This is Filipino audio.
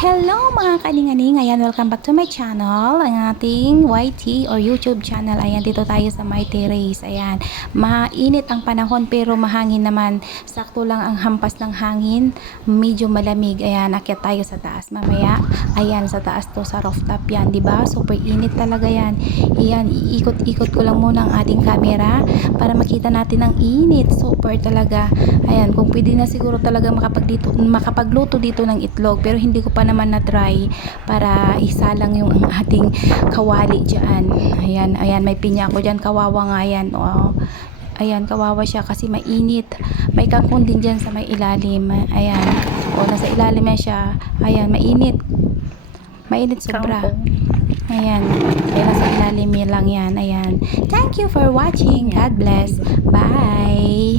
Hello mga kalinganing, ayan welcome back to my channel, ang ating YT or YouTube channel, ayan dito tayo sa Mighty Race, ayan mainit ang panahon pero mahangin naman, sakto lang ang hampas ng hangin, medyo malamig, ayan akyat tayo sa taas mamaya, ayan sa taas to sa rooftop yan, di ba? Super init talaga yan, ayan iikot-ikot ko lang muna ang ating camera para makita natin ang init, super talaga, ayan kung pwede na siguro talaga makapagluto dito ng itlog pero hindi ko pa naman na try para isalang yung ang ating kawali dyan ayan, ayan may pinya ako dyan kawawa nga yan oh. ayan kawawa siya kasi mainit may kangkong din dyan sa may ilalim ayan o nasa ilalim na siya ayan mainit mainit sobra Ayan. Kaya nasa ilalim lang yan. Ayan. Thank you for watching. God bless. Bye.